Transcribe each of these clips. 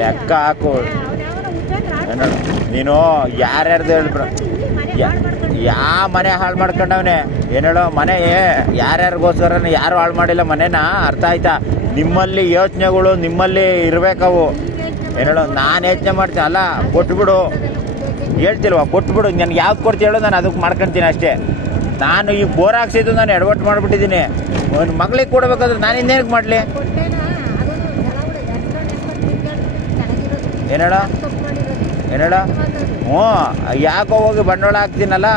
ಲೆಕ್ಕ ಹಾಕು. ನೀನು ಯಾರ್ಯಾರ್ದು ಹೇಳ್ಬಿಡ, ಯಾವ ಮನೆ ಹಾಳು ಮಾಡ್ಕೊಂಡವನೆ ಏನು ಹೇಳೋ? ಮನೆ ಯಾರ್ಯಾರಿಗೋಸ್ಕರ ಯಾರು ಹಾಳು ಮಾಡಿಲ್ಲ ಮನೇನ, ಅರ್ಥ ಆಯ್ತಾ? ನಿಮ್ಮಲ್ಲಿ ಯೋಚನೆಗಳು ನಿಮ್ಮಲ್ಲಿ ಇರಬೇಕವು ಏನು ಹೇಳೋ? ನಾನು ಯೋಚನೆ ಮಾಡ್ತೀನಿ, ಅಲ್ಲ ಕೊಟ್ಬಿಡು ಹೇಳ್ತಿಲ್ವ, ಕೊಟ್ಬಿಡು. ನನಗೆ ಯಾವ್ದು ಕೊಡ್ತೀವಿ ಹೇಳೋ, ನಾನು ಅದಕ್ಕೆ ಮಾಡ್ಕೊತೀನಿ ಅಷ್ಟೇ. ನಾನು ಈಗ ಬೋರ್ ಹಾಕ್ಸಿದ್ದು ನಾನು ಎಡವಟ್ಟು ಮಾಡಿಬಿಟ್ಟಿದ್ದೀನಿ. ಒಂದು ಮಗಳಿಗೆ ಕೊಡ್ಬೇಕಾದ್ರೆ ನಾನು ಇನ್ನೇನಕ್ಕೆ ಮಾಡಲಿ ಏನು ಹೇಳೋ? ಏನು ಹೇಳೋ? ಹ್ಞೂ, ಯಾಕೋ ಹೋಗಿ ಬಂಡವಾಳ ಹಾಕ್ತೀನಲ್ಲ,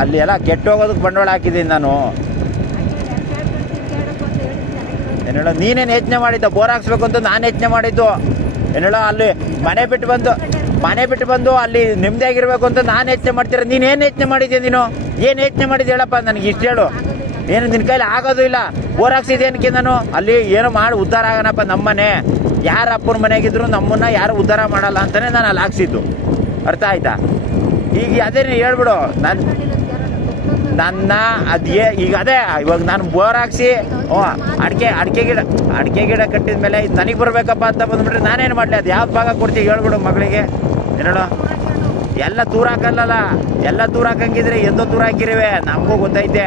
ಅಲ್ಲಿ ಎಲ್ಲ ಕೆಟ್ಟು ಹೋಗೋದಕ್ಕೆ ಬಂಡವಾಳ ಹಾಕಿದ್ದೀನಿ ನಾನು. ಏನು ಹೇಳೋ? ನೀನೇನು ಯೋಚನೆ ಮಾಡಿದ್ದು ಬೋರ್ ಹಾಕ್ಸ್ಬೇಕು ಅಂತ? ನಾನು ಯೋಚನೆ ಮಾಡಿದ್ದು ಏನು ಹೇಳೋ? ಅಲ್ಲಿ ಮನೆ ಬಿಟ್ಟು ಬಂದು ಅಲ್ಲಿ ನೆಮ್ಮದಿಯಾಗಿರ್ಬೇಕು ಅಂತ ನಾನು ಯೋಚನೆ ಮಾಡ್ತೀರ. ನೀನೇನು ಯೋಚನೆ ಮಾಡಿದ್ಯಾ? ನೀನು ಏನು ಯೋಚನೆ ಮಾಡಿದ್ದೆ ಹೇಳಪ್ಪ, ನನಗೆ ಇಷ್ಟು ಹೇಳು. ಏನು ನಿನ್ನ ಕೈಲಿ ಆಗೋದು ಇಲ್ಲ. ಬೋರ್ ಹಾಕ್ಸಿದ್ದೇನಕ್ಕೆ ನಾನು? ಅಲ್ಲಿ ಏನೋ ಮಾಡಿ ಉದ್ಧಾರ ಆಗೋಣಪ್ಪ ನಮ್ಮನೆ. ಯಾರ ಅಪ್ಪನ ಮನೆಗಿದ್ರು ನಮ್ಮನ್ನ ಯಾರು ಉದ್ಧಾರ ಮಾಡಲ್ಲ ಅಂತಲೇ ನಾನು ಅಲ್ಲಿ ಹಾಕ್ಸಿದ್ದು, ಅರ್ಥ ಆಯ್ತಾ? ಈಗ ಅದೇ ಹೇಳ್ಬಿಡು ನನ್ನ ಅದೇ. ಈಗ ಅದೇ ಇವಾಗ ನಾನು ಬೋರ್ ಹಾಕ್ಸಿ ಅಡಿಕೆ ಗಿಡ ಕಟ್ಟಿದ ಮೇಲೆ ಇದು ನನಗೆ ಬರಬೇಕಪ್ಪ ಅಂತ ಬಂದ್ಬಿಟ್ರೆ ನಾನೇನು ಮಾಡಲಿ? ಅದು ಯಾವ್ದು ಭಾಗ ಕೊಡ್ತೀವಿ ಹೇಳ್ಬಿಡು ಮಗಳಿಗೆ. ಏನೋ ಎಲ್ಲ ತೂರಾಕಲ್ಲ, ಎಲ್ಲ ತೂರಾಕಂಗಿದ್ರೆ ಎಂದೋ ತೂರಾಕಿರುವೆ, ನಮಗೂ ಗೊತ್ತೈತೆ,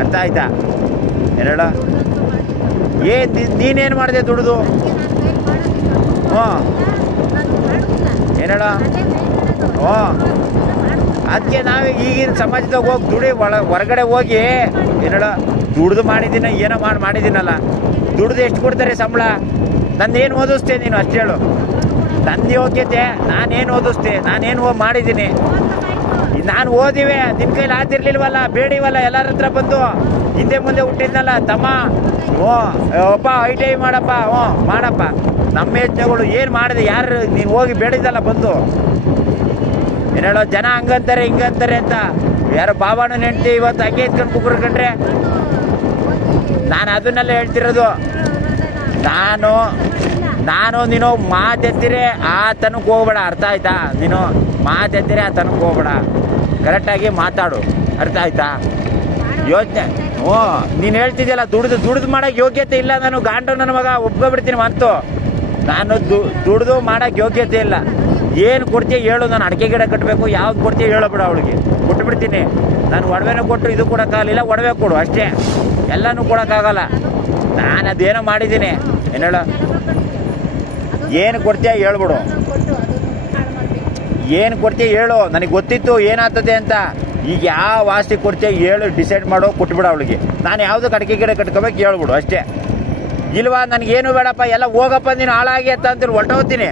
ಅರ್ಥ ಆಯ್ತಾ? ಏನೋ ನೀನೇನು ಮಾಡಿದೆ ದುಡ್ದು? ಹ್ಞೂ ಏನೋ? ಹ್ಞೂ, ಅದಕ್ಕೆ ನಾವು ಈಗಿನ ಸಮಾಜದಾಗ ಹೋಗಿ ಹೊರಗಡೆ ಹೋಗಿ ಏನೋ ದುಡ್ದು ಮಾಡಿದ್ದೀನ, ಏನೋ ಮಾಡಿದ್ದೀನಲ್ಲ, ದುಡ್ದು ಎಷ್ಟು ಕೊಡ್ತಾರೆ ಸಂಬಳ? ನಂದೇನು ಓದಿಸ್ತೆ ನೀನು ಅಷ್ಟು ಹೇಳು. ನಂದು ಯೋಗ್ಯತೆ ನಾನೇನು ಓದಿಸ್ತೆ? ನಾನೇನು ಮಾಡಿದ್ದೀನಿ? ನಾನು ಓದಿವೆ, ನಿನ್ನ ಕೈಲಿ ಆತಿರ್ಲಿಲ್ವಲ್ಲ, ಬೇಡಿವಲ್ಲ ಎಲ್ಲರ ಹತ್ರ ಬಂದು. ಹಿಂದೆ ಮುಂದೆ ಹುಟ್ಟಿದ್ನಲ್ಲ ತಮ್ಮ, ಹ್ಞೂ ಅಪ್ಪ ITI ಮಾಡಪ್ಪ, ಹ್ಞೂ ಮಾಡಪ್ಪ. ನಮ್ಮ ಯೋಚನೆಗಳು ಏನು ಮಾಡಿದೆ? ಯಾರು ನೀನು ಹೋಗಿ ಬೇಡಿದಲ್ಲ ಬಂದು? ಏನು ಹೇಳೋ? ಜನ ಹಂಗಂತಾರೆ ಹಿಂಗಂತಾರೆ ಅಂತ. ಯಾರೋ ಬಾಬಾನು ನೆಂಟಿ ಇವತ್ತು ಹಂಗೆ ಇತ್ಕೊಂಡು ಕುಕ್ಕರ್ಕೊಂಡ್ರೆ ನಾನು ಅದನ್ನೆಲ್ಲ ಹೇಳ್ತಿರೋದು. ನಾನು ನೀನು ಮಾತೆತ್ತಿರೆ ಆ ತನಕ್ಕೆ ಹೋಗ್ಬೇಡ, ಅರ್ಥ ಆಯ್ತಾ? ನೀನು ಮಾತೆತ್ತಿರೆ ಆ ತನಕ್ಕೆ ಹೋಗ್ಬೇಡ, ಕರೆಕ್ಟಾಗಿ ಮಾತಾಡು, ಅರ್ಥ ಆಯ್ತಾ? ಯೋಚನೆ ಹ್ಞೂ ನೀನು ಹೇಳ್ತಿದ್ಯಲ್ಲ, ದುಡ್ದು ಮಾಡೋಕ್ಕೆ ಯೋಗ್ಯತೆ ಇಲ್ಲ. ನಾನು ಗಾಂಡು ನನ್ನ ಮಗ ಒಪ್ಕೊಬಿಡ್ತೀನಿ ಮಂತು. ನಾನು ದುಡ್ದು ಮಾಡೋಕ್ಕೆ ಯೋಗ್ಯತೆ ಇಲ್ಲ. ಏನು ಕೊಡ್ತೀಯ ಹೇಳು? ನಾನು ಅಡಿಕೆ ಗಿಡ ಕಟ್ಟಬೇಕು, ಯಾವ್ದು ಕೊಡ್ತೀಯ ಹೇಳೋ ಬಿಡು ಅವಳಿಗೆ, ಕೊಟ್ಟುಬಿಡ್ತೀನಿ. ನಾನು ಒಡವೆನೂ ಕೊಟ್ಟು ಇದು ಕೊಡೋಕ್ಕಾಗಲಿಲ್ಲ, ಒಡವೆ ಕೊಡು ಅಷ್ಟೇ, ಎಲ್ಲನೂ ಕೊಡೋಕ್ಕಾಗಲ್ಲ. ನಾನು ಅದೇನೋ ಮಾಡಿದ್ದೀನಿ. ಏನು ಹೇಳು? ಏನು ಕೊಡ್ತೀಯ ಹೇಳ್ಬಿಡು, ಏನು ಕೊಡ್ತೀಯ ಹೇಳು, ನನಗೆ ಗೊತ್ತಿತ್ತು ಏನಾಗ್ತದೆ ಅಂತ. ಈಗ ಯಾವ ಆಸ್ತಿ ಕೊಡ್ತೀಯ ಹೇಳು, ಡಿಸೈಡ್ ಮಾಡೋ, ಕೊಟ್ಬಿಡು ಅವಳಿಗೆ. ನಾನು ಯಾವುದಕ್ಕೆ ಅಡಿಕೆ ಗಿಡ ಕಟ್ಕೋಬೇಕು ಹೇಳ್ಬಿಡು ಅಷ್ಟೇ. ಇಲ್ವಾ ನನಗೇನು ಬೇಡಪ್ಪ, ಎಲ್ಲ ಹೋಗಪ್ಪ ನೀನು ಹಾಳಾಗಿ ಅಂತ ಅಂತೀರಿ, ಹೊರಟೋಗ್ತೀನಿ.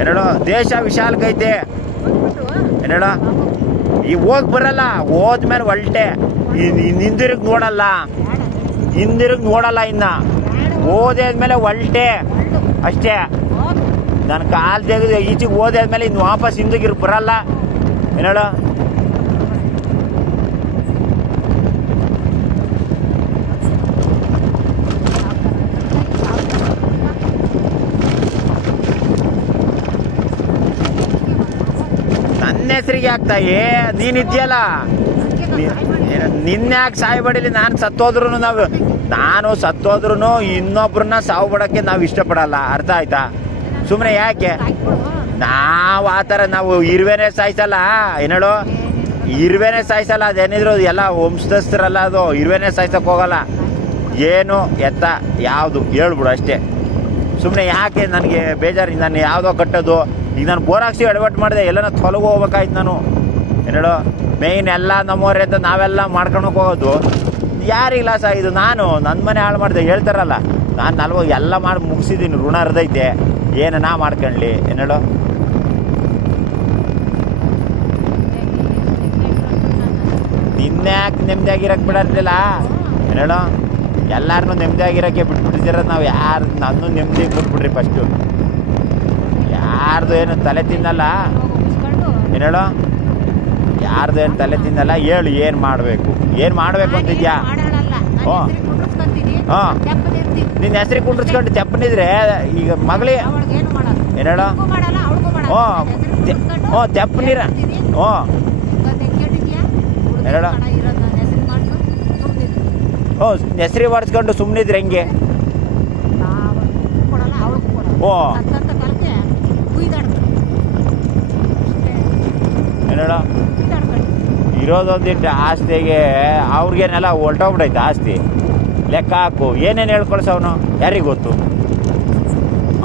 ಏನೋ ದೇಶ ವಿಶಾಲಕೈತೆ, ಏನೋ ಈಗ ಹೋಗಿ ಬರಲ್ಲ, ಹೋದ್ಮೇಲೆ ಹೊಲ್ಟೆ ಹಿಂದಿರುಗಿ ನೋಡಲ್ಲ ಇನ್ನು ಓದಾದ್ಮೇಲೆ ಹೊಲ್ಟೆ ಅಷ್ಟೇ. ನನ್ನ ಕಾಲು ತೆಗೆದು ಈಚೆಗೆ ಓದಾದ್ಮೇಲೆ ಇನ್ನು ವಾಪಸ್ ಹಿಂದಿಗಿರ್ ಬರಲ್ಲ. ಏನೋ ನನ್ನ ಹೆಸರಿಗೆ ಆಗ್ತಾಯಿ ನೀನಿದ್ಯಲ್ಲ, ನಿನ್ನೆ ಯಾಕೆ ಸಾಯ್ಬಡಿಲಿ? ನಾನು ಸತ್ತೋದ್ರೂ ಇನ್ನೊಬ್ರನ್ನ ಸಾವು ಬಿಡೋಕ್ಕೆ ನಾವು ಇಷ್ಟಪಡಲ್ಲ, ಅರ್ಥ ಆಯ್ತಾ? ಸುಮ್ಮನೆ ಯಾಕೆ ನಾವು ಆ ಥರ ನಾವು ಇರುವೆನೇ ಸಾಯಿಸಲ್ಲ. ಏನೇಳು ಇರುವೆನೇ ಸಾಯಿಸಲ್ಲ, ಅದೇನಿದ್ರು ಎಲ್ಲ ವಂಶಸ್ಥರಲ್ಲ, ಅದು ಇರುವೆನೇ ಸಾಯ್ಸಕ್ಕೆ ಹೋಗಲ್ಲ. ಏನು ಎತ್ತ ಯಾವುದು ಹೇಳ್ಬಿಡು ಅಷ್ಟೇ. ಸುಮ್ಮನೆ ಯಾಕೆ ನನಗೆ ಬೇಜಾರು? ನಾನು ಯಾವುದೋ ಕಟ್ಟೋದು, ಈಗ ನಾನು ಬೋರ್ ಹಾಕ್ಸಿ ಎಡವಟ್ಟು ಮಾಡಿದೆ, ಎಲ್ಲನ ತೊಲಗು ಹೋಗ್ಬೇಕಾಯ್ತು ನಾನು. ಏನೇಳು ಮೇಯ್ನ್ ಎಲ್ಲ ನಮ್ಮವ್ರೆ ಅಂತ ನಾವೆಲ್ಲ ಮಾಡ್ಕೊಳಕ್ಕೆ ಹೋಗೋದು ಯಾರಿಗೆ ಲಾಸ? ಇದು ನಾನು ನನ್ನ ಮನೆ ಹಾಳು ಮಾಡಿದೆ ಹೇಳ್ತಾರಲ್ಲ, ನಾನು ಎಲ್ಲ ಮಾಡಿ ಮುಗಿಸಿದ್ದೀನಿ, ಋಣ ಹರಿದೈತೆ, ಏನನ್ನ ಮಾಡ್ಕೊಳ್ಳಿ. ಏನೇಳು ನಿನ್ಯಾಕೆ ನೆಮ್ಮದಿಯಾಗಿರಕ್ಕೆ ಬಿಡೋದಿಲ್ಲ? ಏನೇಳು ಎಲ್ಲಾರನ್ನೂ ನೆಮ್ಮದಿಯಾಗಿರೋಕ್ಕೆ ಬಿಟ್ಬಿಟ್ಟಿದ್ದೀರ ನಾವು. ಯಾರು ನನ್ನ ನೆಮ್ಮದಿ ಬಿಟ್ಬಿಡ್ರಿ ಫಸ್ಟು. ಯಾರ್ದು ಏನು ತಲೆ ತಿನ್ನಲ್ಲ. ಏನೇಳು ಯಾರ್ದು ಏನು ತಲೆ ತಿನ್ನಲ್ಲ. ಹೇಳು ಏನು ಮಾಡಬೇಕು ಅಂತಿದ್ಯಾ? ಹ್ಞೂ ಹಾಂ, ನಿನ್ನ ಹೆಸ್ರಿಗೆ ಕುಂಡ್ರಿಸ್ಕೊಂಡು ತೆಪ್ಪನಿದ್ರೆ ಈಗ ಮಗಳಿ ಏನೇಳು ಹ್ಞೂ ತೆಪ್ಪನೀರ ಹ್ಞೂ ಏನೇಳು ಹ್ಞೂ ಹೆಸ್ರಿಗೆ ಮಾಡಿಸ್ಕೊಂಡು ಸುಮ್ಮನಿದ್ರೆ ಹೆಂಗೆ? ಓ ಏನೋಡ ಇರೋದೊಂದಿಟ್ಟು ಆಸ್ತಿಗೆ ಅವ್ರಿಗೇನೆಲ್ಲ ಹೊಲ್ಟೋಗ್ಬಿಟ್ಟೈತೆ ಆಸ್ತಿ. ಲೆಕ್ಕ ಹಾಕು, ಏನೇನು ಹೇಳ್ಕೊಳ್ಸವನು ಯಾರಿಗೆ ಗೊತ್ತು?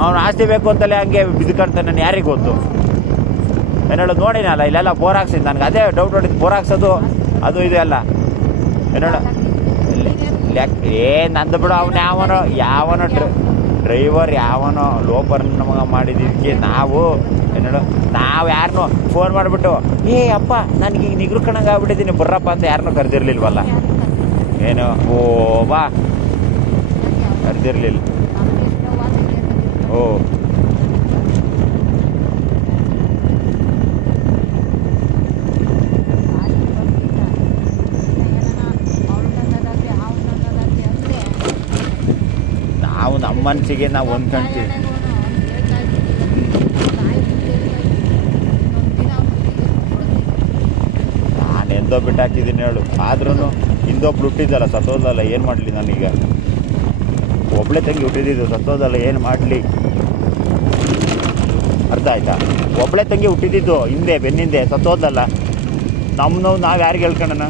ಅವನು ಆಸ್ತಿ ಬೇಕು ಅಂತಲೇ ಹಂಗೆ ಬಿದ್ದುಕೊಳ್ತಾನೆ, ಯಾರಿಗೆ ಗೊತ್ತು? ಏನೇಳು ನೋಡಿನಲ್ಲ ಇಲ್ಲೆಲ್ಲ ಬೋರ್ ಹಾಕ್ಸಿದ್ದು, ನನಗೆ ಅದೇ ಡೌಟ್ ಹೊಡಿತು. ಬೋರ್ ಹಾಕ್ಸೋದು ಅದು ಇದು ಎಲ್ಲ ಏನೇಳು ನಂದು ಬಿಡು. ಅವನು ಯಾವನೋ ಡ್ರೈವರ್ ಯಾವನೋ ಲೋಪರ್ ನಮಗೆ ಮಾಡಿದ್ದಕ್ಕೆ ನಾವು ನಾವು ಯಾರನ್ನೂ ಫೋನ್ ಮಾಡಿಬಿಟ್ಟು ಅಪ್ಪ ನನಗೆ ಈಗ ನಿಗ್ರು ಕಣಂಗೆ ಆಗ್ಬಿಟ್ಟಿದ್ದೀನಿ ಬರ್ರಪ್ಪ ಅಂತ ಯಾರನ್ನೂ ಕರೆದಿರ್ಲಿಲ್ವಲ್ಲ. ಏನು ಬಾ ಕರೆದಿರ್ಲಿಲ್ಲ. ಓ ನಾವು ನಮ್ಮ ಮನಸ್ಸಿಗೆ ನಾವು ಹೊಂದ್ಕೊಂತೀವಿ. ನಾನು ಎಂದೋ ಬಿಟ್ಟು ಹಾಕಿದ್ದೀನಿ ಹೇಳು. ಆದ್ರೂ ಹಿಂದೊಬ್ಳು ಹುಟ್ಟಿದ್ದಲ್ಲ, ಸತ್ತೋದಲ್ಲ, ಏನು ಮಾಡಲಿ ನಾನೀಗ? ಒಬ್ಳೆ ತಂಗಿ ಹುಟ್ಟಿದ್ದು, ಸತ್ತೋದಲ್ಲ, ಏನು ಮಾಡಲಿ? ಅರ್ಥ ಆಯ್ತಾ? ಒಬ್ಳೆ ತಂಗಿ ಹುಟ್ಟಿದ್ದು ಹಿಂದೆ ಬೆನ್ನಿಂದೆ, ಸತ್ತೋದಲ್ಲ. ನಮ್ಮ ನೋವು ನಾವು ಯಾರಿಗೆ ಹೇಳ್ಕೊಳ್ಳೋಣ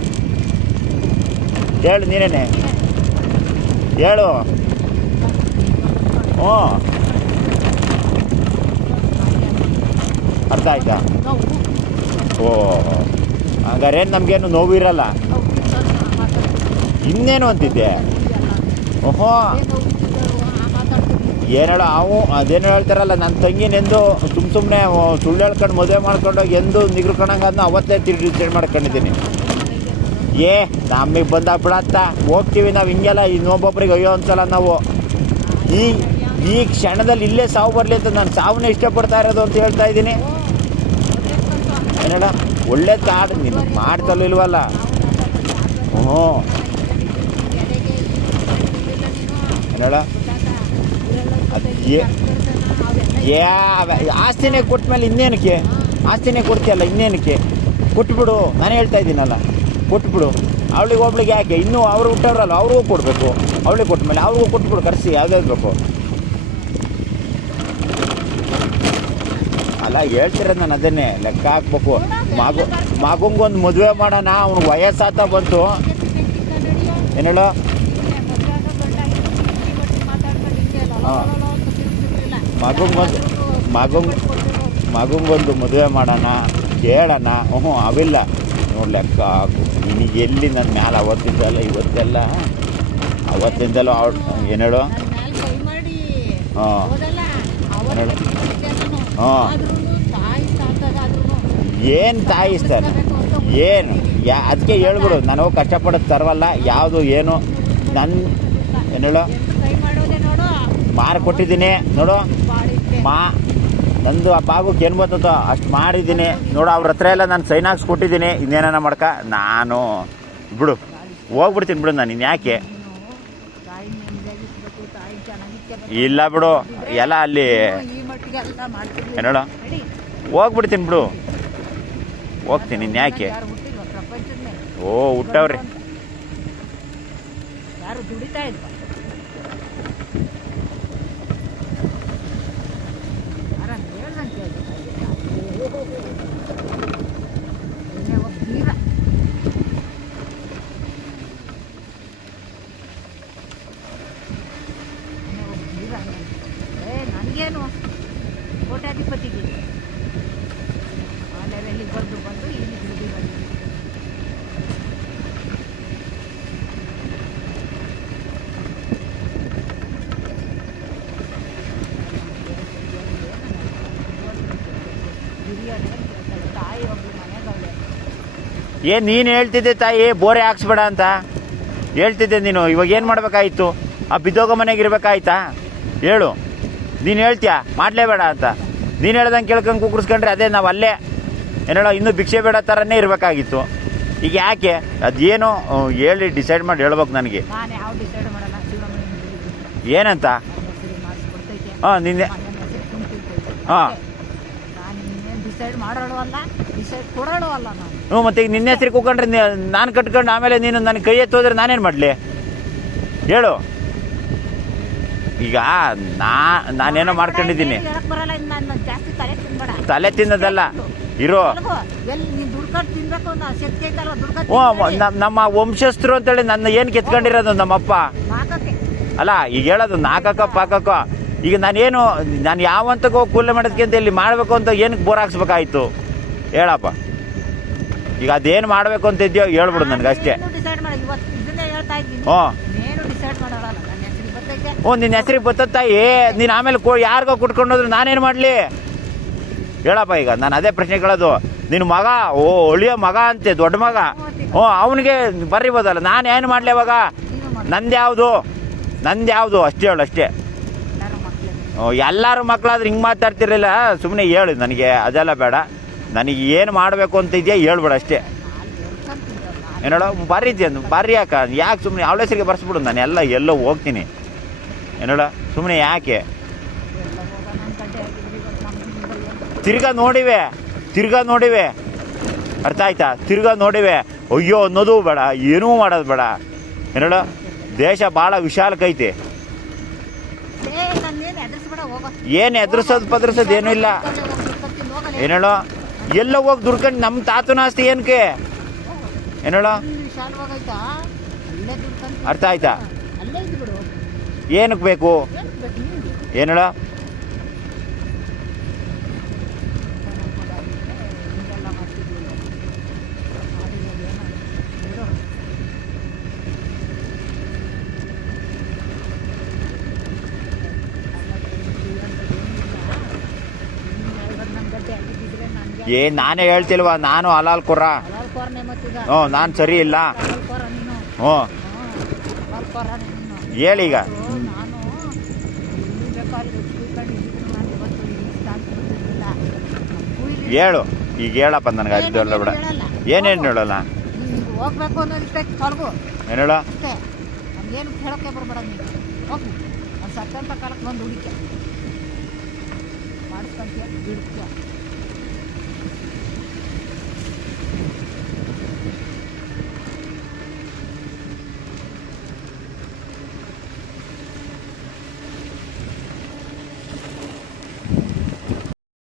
ಹೇಳು? ನೀನೇನೆ ಹೇಳು. ಹ್ಞೂ ಅರ್ಥ ಆಯ್ತಾ? ಓ ಹಂಗಾರೇನು ನಮಗೇನು ನೋವು ಇರಲ್ಲ? ಇನ್ನೇನು ಅಂತಿದ್ದೆ? ಓಹೋ ಏನು ಹೇಳೋ ಅವು ಅದೇನು ಹೇಳ್ತಾರಲ್ಲ, ನನ್ನ ತಂಗಿನೆಂದು ಸುಮ್ಮನೆ ಸುಳ್ಳು ಹೇಳ್ಕೊಂಡು ಮದುವೆ ಮಾಡ್ಕೊಂಡೋಗಿ ಎಂದು ನಿಗ್ರಕಣಂಗೆ ಅದನ್ನ ಅವತ್ತೇ ಡಿಸೈಡ್ ಮಾಡ್ಕೊಂಡಿದ್ದೀನಿ. ನಮಗೆ ಬಂದಾಗ ಬಿಡತ್ತ ಹೋಗ್ತೀವಿ ನಾವು ಹಿಂಗೆಲ್ಲ. ಇನ್ನೊಬ್ಬೊಬ್ರಿಗೆ ಅಯ್ಯೋ ಅನ್ಸಲ್ಲ ನಾವು. ಈ ಕ್ಷಣದಲ್ಲಿ ಇಲ್ಲೇ ಸಾವು ಬರಲಿ ಅಂತ ನಾನು ಸಾವನ್ನೇ ಇಷ್ಟಪಡ್ತಾ ಇರೋದು ಅಂತ ಹೇಳ್ತಾ ಇದ್ದೀನಿ. ಏನೇಳ ಒಳ್ಳೇದು ಕಾಡು ನೀನು ಮಾಡ್ತಲೂ ಇಲ್ವಲ್ಲ? ಹ್ಞೂ ಏನೇಳ ಆಸ್ತಿನೇ ಕೊಟ್ಟ ಮೇಲೆ ಇನ್ನೇನಕ್ಕೆ? ಆಸ್ತಿನೇ ಕೊಡ್ತೀಯಲ್ಲ ಇನ್ನೇನಕ್ಕೆ? ಕೊಟ್ಬಿಡು, ನಾನು ಹೇಳ್ತಾ ಇದ್ದೀನಲ್ಲ, ಕೊಟ್ಬಿಡು. ಅವಳಿಗೆ ಒಬ್ಳಿಗೆ ಯಾಕೆ? ಇನ್ನೂ ಅವರು ಹುಟ್ಟವ್ರಲ್ಲ, ಅವ್ರಿಗೂ ಕೊಡಬೇಕು. ಅವಳಿಗೆ ಕೊಟ್ಟ ಮೇಲೆ ಅವ್ರಿಗೂ ಕೊಟ್ಬಿಡು, ಕರೆಸಿ ಯಾವುದೇ ಬೇಕು. ಅಲ್ಲ ಹೇಳ್ತಿರೋದು ನಾನು ಅದನ್ನೇ ಲೆಕ್ಕ ಹಾಕ್ಬೇಕು. ಮಗಂಗೊಂದು ಮದುವೆ ಮಾಡೋಣ, ಅವ್ನಿಗೆ ವಯಸ್ಸಾತ ಬಂತು. ಏನೇಳು ಮಗಂಗೊಂದು ಮದುವೆ ಮಾಡೋಣ ಕೇಳೋಣ. ಅವಿಲ್ಲ ನೋಡಿ ಲೆಕ್ಕ ಹಾಕು. ನಿನಗೆ ಎಲ್ಲಿ ನನ್ನ ಮ್ಯಾಲೆ ಅವತ್ತಿದ್ದಲ್ಲ ಇವತ್ತೆಲ್ಲ ಅವತ್ತಿಂದಲೂ ಏನೇಳು? ಹಾಂ ಏನೇಳು? ಹಾಂ ಏನು ತಾಯಿಸ್ತಾನೆ ಏನು? ಅದಕ್ಕೆ ಹೇಳ್ಬಿಡು, ನಾನು ಕಷ್ಟಪಡೋದು ತರವಲ್ಲ ಯಾವುದು ಏನು. ನನ್ನ ಏನೇಳು ಕೊಟ್ಟಿದ್ದೀನಿ ನೋಡು. ನಂದು ಆ ಬಾಗುಕ್ಕೆ ಏನು ಬರ್ತದೋ ಅಷ್ಟು ಮಾಡಿದ್ದೀನಿ ನೋಡು. ಅವ್ರ ಹತ್ರ ಎಲ್ಲ ನಾನು ಸೈನ್ ಹಾಕ್ಸ್ಕೊಟ್ಟಿದ್ದೀನಿ. ಇನ್ನೇನ ಮಾಡ್ಕ ನಾನು ಬಿಡು, ಹೋಗ್ಬಿಡ್ತೀನಿ ಬಿಡು. ನಾನು ಇನ್ಯಾಕೆ ಇಲ್ಲ ಬಿಡು, ಎಲ್ಲ ಅಲ್ಲಿ ಏನೋಡ ಹೋಗ್ಬಿಡ್ತೀನಿ ಬಿಡು, ಹೋಗ್ತೀನಿ. ಇನ್ಯಾಕೆ? ಓ ಹುಟ್ಟವ್ರಿ. ನನಗೇನು ಕೋಟ್ಯಾಧಿಪತಿಗೆ ಆ ಲೆವೆಲ್ಲಿಗೆ ಬಂದು ಇಲ್ಲಿ ದುಡ್ಡು ಬಂದು ತಾಯಿ ಒಬ್ಬರು ಮನೆಗಳೇ. ಏನು ನೀನು ಹೇಳ್ತಿದ್ದೆ ತಾಯಿ ಬೋರೆ ಹಾಕ್ಸ್ಬೇಡ ಅಂತ ಹೇಳ್ತಿದ್ದೆ ನೀನು. ಇವಾಗ ಏನು ಮಾಡ್ಬೇಕಾಯ್ತು? ಆ ಬಿದ್ದೋಗೋ ಮನೆಗೆ ಇರ್ಬೇಕಾಯ್ತಾ? ಹೇಳು. ನೀನು ಹೇಳ್ತೀಯ ಮಾಡಲೇಬೇಡ ಅಂತ. ನೀನು ಹೇಳ್ದಂಗೆ ಕೇಳ್ಕೊಂಡು ಕುಕ್ಕರ್ಸ್ಕೊಂಡ್ರೆ ಅದೇ ನಾವು ಅಲ್ಲೇ ಏನೇಳೋ ಇನ್ನೂ ಭಿಕ್ಷೆ ಬೇಡ ಥರನೇ ಇರಬೇಕಾಗಿತ್ತು. ಈಗ ಯಾಕೆ ಅದೇನೋ ಹೇಳಿ ಡಿಸೈಡ್ ಮಾಡಿ ಹೇಳ್ಬೇಕು ನನಗೆ. ಏನಂತ? ಹಾಂ ನಿನ್ನೆ ಹಾಂ ಹ್ಞೂ ಮತ್ತೆ ಈಗ ನಿನ್ನ ಹೆಸ್ರಿಗೆ ಕೂಕೊಂಡ್ರೆ ನಾನು ಕಟ್ಕೊಂಡು ಆಮೇಲೆ ನೀನು ನನಗೆ ಕೈ ಎತ್ತೋದ್ರೆ ನಾನೇನು ಮಾಡಲಿ ಹೇಳು? ಈಗ ನಾನೇನೋ ಮಾಡ್ಕೊಂಡಿದ್ದೀನಿ. ಹೇಳಕ್ ಬರಲ್ಲ, ನಾನು ಜಾಸ್ತಿ ತಲೆ ತಿನ್ಬೇಡ. ತಲೆ ತಿನ್ನೋದಲ್ಲ ಇರೋ. ಎಲ್ಲಿ ನೀನ್ ದುಡ್ಕೊಂಡು ತಿನ್ಬೇಕು ಅನ್ನೋ ಶಕ್ತಿ ಐತಲ್ವ, ನಮ್ಮ ವಂಶಸ್ಥರು ಅಂತೇಳಿ ನನ್ನ ಏನು ಕೆತ್ಕೊಂಡಿರೋದು ನಮ್ಮಪ್ಪ ಮಾಕಕ್ಕೆ. ಅಲ್ಲ ಈಗ ಹೇಳೋದು ನಾಕಕ್ಕ ಪಾಕಕ್ಕ. ಈಗ ನಾನು ಯಾವಂತಕ್ಕೆ ಹೋಗಿ ಕೂಲೆ ಮಾಡೋದಕ್ಕೆ ಅಂತ ಇಲ್ಲಿ ಮಾಡಬೇಕು ಅಂತ ಏನಕ್ಕೆ ಬೋರ್ ಹಾಕ್ಸ್ಬೇಕಾಯ್ತು ಹೇಳಪ್ಪ. ಈಗ ಅದೇನು ಮಾಡಬೇಕು ಅಂತ ಇದೆಯೋ ಹೇಳ್ಬಿಡು ನನಗೆ ಅಷ್ಟೇ. ಡಿಸೈಡ್ ಮಾಡಿ ಇವತ್ತು ಇದನ್ನೇ ಹೇಳ್ತಾ ಇದ್ದೀನಿ. ಏನು ಡಿಸೈಡ್ ಮಾಡೋಲ್ಲ. ನನ್ನ ಹೆಸರಿಗೆ ಬರ್ತೈತೆ. ನಿನ್ನ ಹೆಸರಿಗೆ ಬತ್ತಾಯಿ. ನೀನು ಆಮೇಲೆ ಯಾರಿಗೋ ಕುಟ್ಕೊಂಡೋದ್ರು ನಾನೇನು ಮಾಡಲಿ ಹೇಳಪ್ಪ. ಈಗ ನಾನು ಅದೇ ಪ್ರಶ್ನೆ ಕೇಳೋದು. ನಿನ್ನ ಮಗ ಒಳಿಯೋ ಮಗ ಅಂತೆ, ದೊಡ್ಡ ಮಗ. ಅವನಿಗೆ ಬರೀಬೋದಲ್ಲ, ನಾನು ಏನು ಮಾಡಲಿ ಅವಾಗ? ನಂದ್ಯಾವುದು ಅಷ್ಟೇ ಹೇಳು ಅಷ್ಟೇ. ಎಲ್ಲರೂ ಮಕ್ಕಳಾದ್ರೆ ಹಿಂಗೆ ಮಾತಾಡ್ತಿರಲಿಲ್ಲ. ಸುಮ್ಮನೆ ಹೇಳು ನನಗೆ, ಅದೆಲ್ಲ ಬೇಡ. ನನಗೆ ಏನು ಮಾಡಬೇಕು ಅಂತ ಇದೆಯಾ ಹೇಳ್ಬೇಡ ಅಷ್ಟೇ. ಏನೋಡ ಬರ್ರಿ ಯಾಕೆ ಸುಮ್ಮನೆ ಅವಳ ಹೆಸರಿಗೆ ಬರ್ಸ್ಬಿಡು. ನಾನು ಎಲ್ಲೋ ಹೋಗ್ತೀನಿ ಏನೋಡ, ಸುಮ್ಮನೆ ಯಾಕೆ? ತಿರ್ಗಾ ನೋಡಿವೆ ಅರ್ಥ ಆಯ್ತಾ? ತಿರ್ಗಾ ನೋಡಿವೆ ಅಯ್ಯೋ ಅನ್ನೋದು ಬೇಡ, ಏನೂ ಮಾಡೋದು ಬೇಡ ಏನೋಡ. ದೇಶ ಭಾಳ ವಿಶಾಲಕೈತಿ. ಏನು ಎದುರಿಸೋದು ಏನೂ ಇಲ್ಲ ಏನೋಳ. ಎಲ್ಲ ಹೋಗಿ ದುಡ್ಕೊಂಡು ನಮ್ಮ ತಾತನ ಆಸ್ತಿ ಏನಕ್ಕೆ ಏನೋಳ? ಅರ್ಥ ಆಯ್ತಾ? ಏನಕ್ಕೆ ಬೇಕು ಏನೋಳ? ನಾನೇ ಹೇಳ್ತಿಲ್ವಾ, ನಾನು ಹಲಾಲ್ ಕೊರ್ರ. ನಾನು ಸರಿ ಇಲ್ಲ. ಹೇಳೀಗ. ಹೇಳು ಈಗ ಹೇಳಪ್ಪ ನನಗೆ. ಅದೆಲ್ಲ ಬಿಡ. ಏನೇನು ಹೇಳಲ್ಲ ಹೋಗ್ಬೇಕು ಅನ್ನೋದು ಏನೇಳ? ಏನು ಹೇಳೋಕ್ಕೆ ಬರ್ಬೇಡ ನೀನು. ಹೋಗು ಸತ್ತಂತ ಕಾಲಕ್ಕೆ ಬಂದು ಹುಡುಕ ಮಾಡಿಸ್ಕೊಂತೀಯ ಬಿಡ್ತೀಯ.